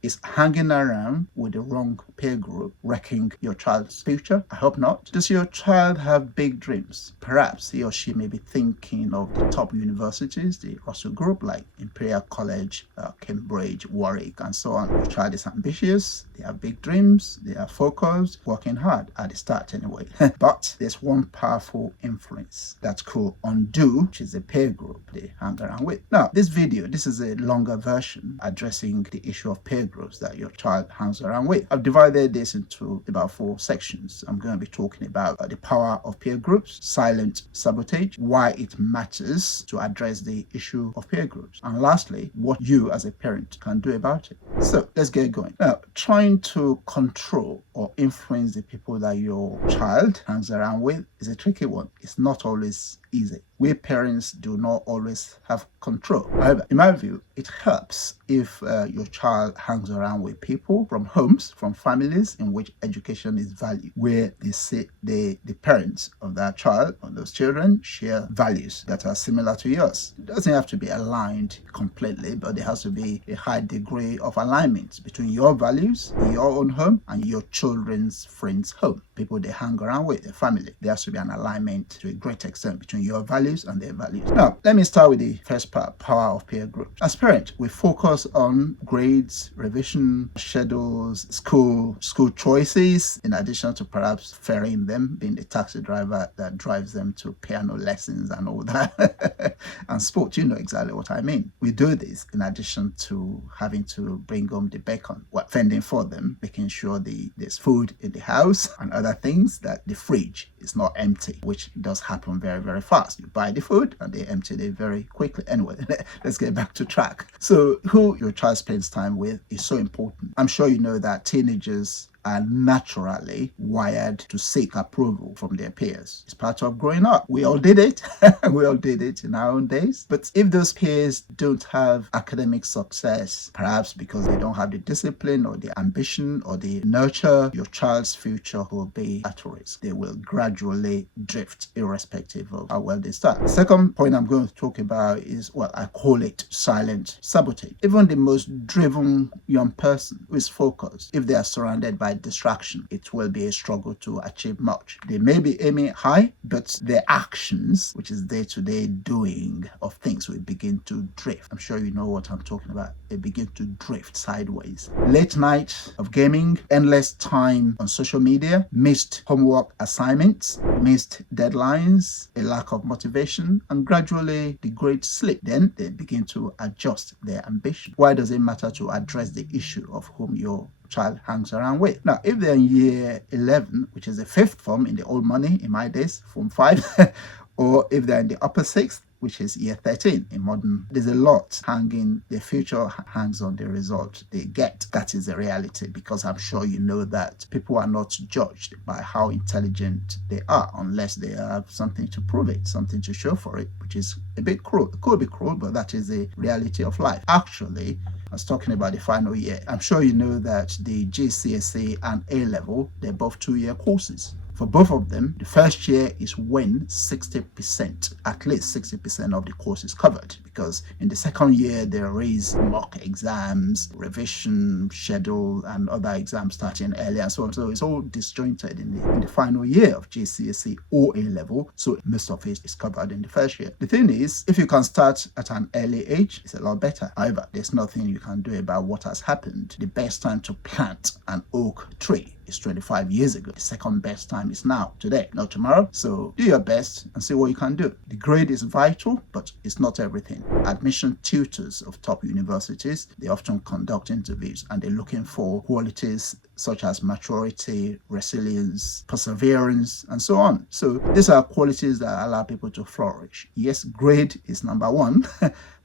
Is hanging around with the wrong peer group wrecking your child's future? I hope not. Does your child have big dreams? Perhaps he or she may be thinking of the top universities, the Russell Group like Imperial College, Cambridge, Warwick, and so on. Your child is ambitious, they have big dreams, they are focused, working hard at the start anyway. But there's one powerful influence that could undo, which is the peer group they hang around with. Now, this is a longer version addressing the issue of peer groups that your child hangs around with. I've divided this into about 4 sections. I'm going to be talking about the power of peer groups, silent sabotage, why it matters to address the issue of peer groups, and lastly, what you as a parent can do about it. So let's get going. Now, trying to control or influence the people that your child hangs around with is a tricky one. It's not always easy. We parents do not always have control. However, in my view, it helps if your child hangs around with people from homes, from families in which education is valued, where they see the parents of that child or those children share values that are similar to yours. It doesn't have to be aligned completely, but there has to be a high degree of alignment between your values in your own home and your children's friends' home. People they hang around with, their family. There has to be an alignment to a great extent between your values and their values. Now, let me start with the first part, power of peer groups. As parents, we focus on grades, revision, schedules, school choices, in addition to perhaps ferrying them, being the taxi driver that drives them to piano lessons and all that. And sport, you know exactly what I mean. We do this in addition to having to bring home the bacon, fending for them, making sure there's food in the house and other things, that the fridge is not empty, which does happen very, very fast. You buy the food and they empty it very quickly. Anyway, let's get back to track. So who your child spends time with is so important. I'm sure you know that teenagers are naturally wired to seek approval from their peers. It's part of growing up. We all did it. We all did it in our own days. But if those peers don't have academic success, perhaps because they don't have the discipline or the ambition or the nurture, your child's future will be at risk. They will gradually drift irrespective of how well they start. The second point I'm going to talk about is, I call it silent sabotage. Even the most driven young person who is focused, if they are surrounded by distraction, it will be a struggle to achieve much. They may be aiming high, but their actions, which is day-to-day doing of things, will begin to drift. I'm sure you know what I'm talking about. They begin to drift sideways. Late night of gaming, endless time on social media, missed homework assignments, missed deadlines, a lack of motivation, and gradually the great sleep. Then they begin to adjust their ambition. Why does it matter to address the issue of whom your child hangs around with? Now, if they're in year 11, which is the 5th form in the old money, in my days, form 5, or if they're in the upper 6th, which is year 13 in modern, there's a lot hanging, their future hangs on the result they get. That is the reality, because I'm sure you know that people are not judged by how intelligent they are unless they have something to prove it, something to show for it, which is a bit cruel. It could be cruel, but that is the reality of life. Actually, I was talking about the final year. I'm sure you know that the GCSE and A-level, they're both 2-year courses. For both of them, the first year is when 60%, at least 60% of the course is covered, because in the second year, there is mock exams, revision, schedule, and other exams starting earlier and so on. So it's all disjointed in the final year of GCSE or A-level. So most of it is covered in the first year. The thing is, if you can start at an early age, it's a lot better. However, there's nothing you can do about what has happened. The best time to plant an oak tree is 25 years ago. The second best time is now, today, not tomorrow. So do your best and see what you can do. The grade is vital, but it's not everything. Admission tutors of top universities, they often conduct interviews and they're looking for qualities such as maturity, resilience, perseverance, and so on. So these are qualities that allow people to flourish. Yes, grade is number one,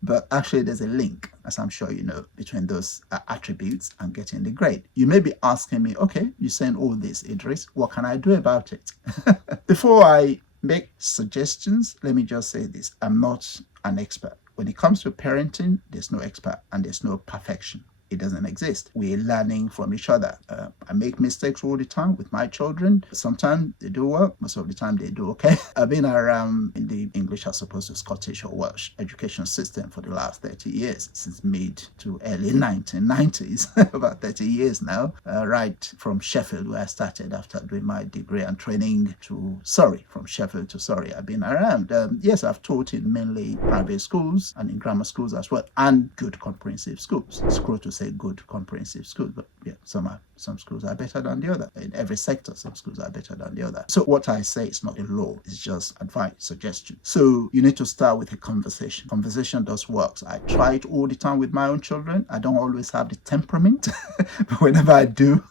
but actually there's a link, as I'm sure you know, between those attributes and getting the grade. You may be asking me, okay, you're saying all this, Idris, what can I do about it? Before I make suggestions, let me just say this. I'm not an expert. When it comes to parenting, there's no expert and there's no perfection. It doesn't exist. We're learning from each other. I make mistakes all the time with my children. Sometimes they do well, most of the time they do okay. I've been around in the English as opposed to Scottish or Welsh education system for the last 30 years, since mid to early 1990s, about 30 years now, right from Sheffield, where I started after doing my degree and training, to Surrey, from Sheffield to Surrey. I've been around. Yes, I've taught in mainly private schools and in grammar schools as well, and good comprehensive schools. It's cruel to say good comprehensive schools, but yeah, some schools are better than the other. In every sector, some schools are better than the other. So what I say is not a law, it's just advice, suggestion. So you need to start with a conversation. Conversation does work. I try it all the time with my own children. I don't always have the temperament, but whenever I do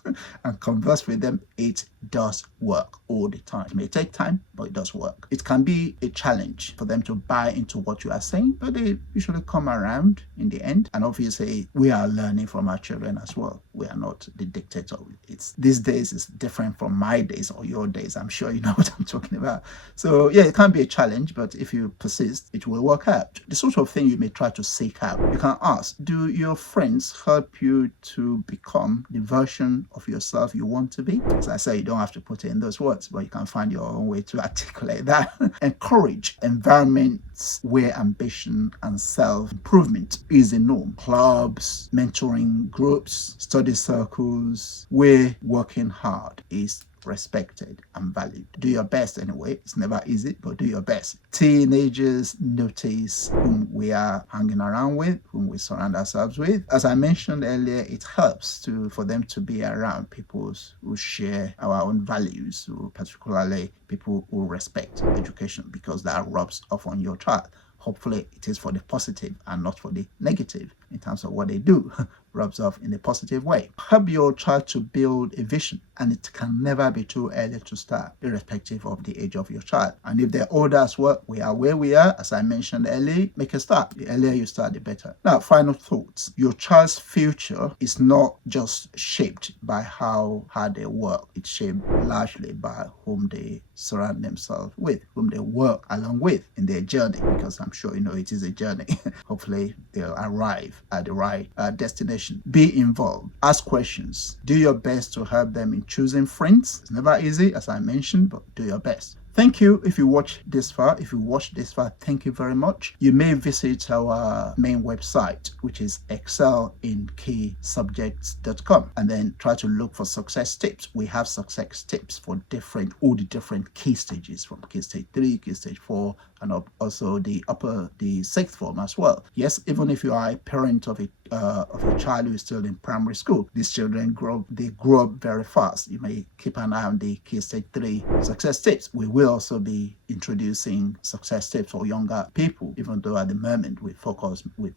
and converse with them, it does work all the time. It may take time, but it does work. It can be a challenge for them to buy into what you are saying, but they usually come around in the end. And obviously, we are learning from our children as well. We are not the dictator. It's these days is different from my days or your days. I'm sure you know what I'm talking about. So yeah, it can be a challenge, but if you persist, it will work out. The sort of thing you may try to seek out. You can ask, do your friends help you to become the version of yourself you want to be? As I say, you don't have to put it in those words, but you can find your own way to articulate that. Encourage environments where ambition and self-improvement is the norm. Clubs, mentoring groups, study circles, where working hard is respected and valued. Do your best anyway. It's never easy, but do your best. Teenagers notice whom we are hanging around with, whom we surround ourselves with. As I mentioned earlier, it helps for them to be around people who share our own values, particularly people who respect education, because that rubs off on your child. Hopefully it is for the positive and not for the negative in terms of what they do. Rubs off in a positive way. Help your child to build a vision, and it can never be too early to start, irrespective of the age of your child. And if they're older as well, we are where we are. As I mentioned earlier, make a start. The earlier you start, the better. Now, final thoughts. Your child's future is not just shaped by how hard they work. It's shaped largely by whom they surround themselves with, whom they work along with in their journey, because I'm sure you know it is a journey. Hopefully they'll arrive at the right destination. Be involved. Ask questions. Do your best to help them in choosing friends. It's never easy, as I mentioned, but do your best. Thank you if you watched this far. If you watched this far, thank you very much. You may visit our main website, which is excelinkeysubjects.com, and then try to look for success tips. We have success tips for all the different key stages, from key stage 3, key stage 4, and also the sixth form as well. Yes, even if you are a parent of a child who is still in primary school, these children grow up very fast. You may keep an eye on the key stage 3 success tips. We will also be introducing success tips for younger people, even though at the moment we've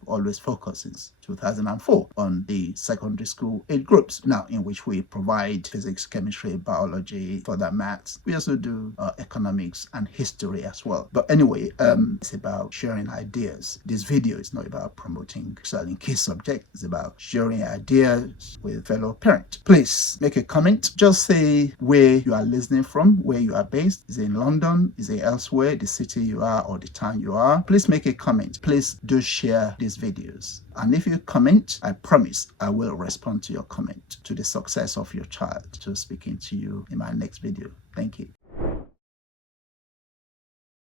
always focused since 2004 on the secondary school age groups, now in which we provide physics, chemistry, biology, further maths. We also do economics and history as well. But anyway, it's about sharing ideas. This video is not about promoting selling key subjects. It's about sharing ideas with fellow parents. Please make a comment. Just say where you are listening from, where you are based. Is it in London? Is it elsewhere? The city you are or the town you are? Please make a comment. Please do share these videos. And if you comment, I promise I will respond to your comment, to the success of your child, to speaking to you in my next video. Thank you.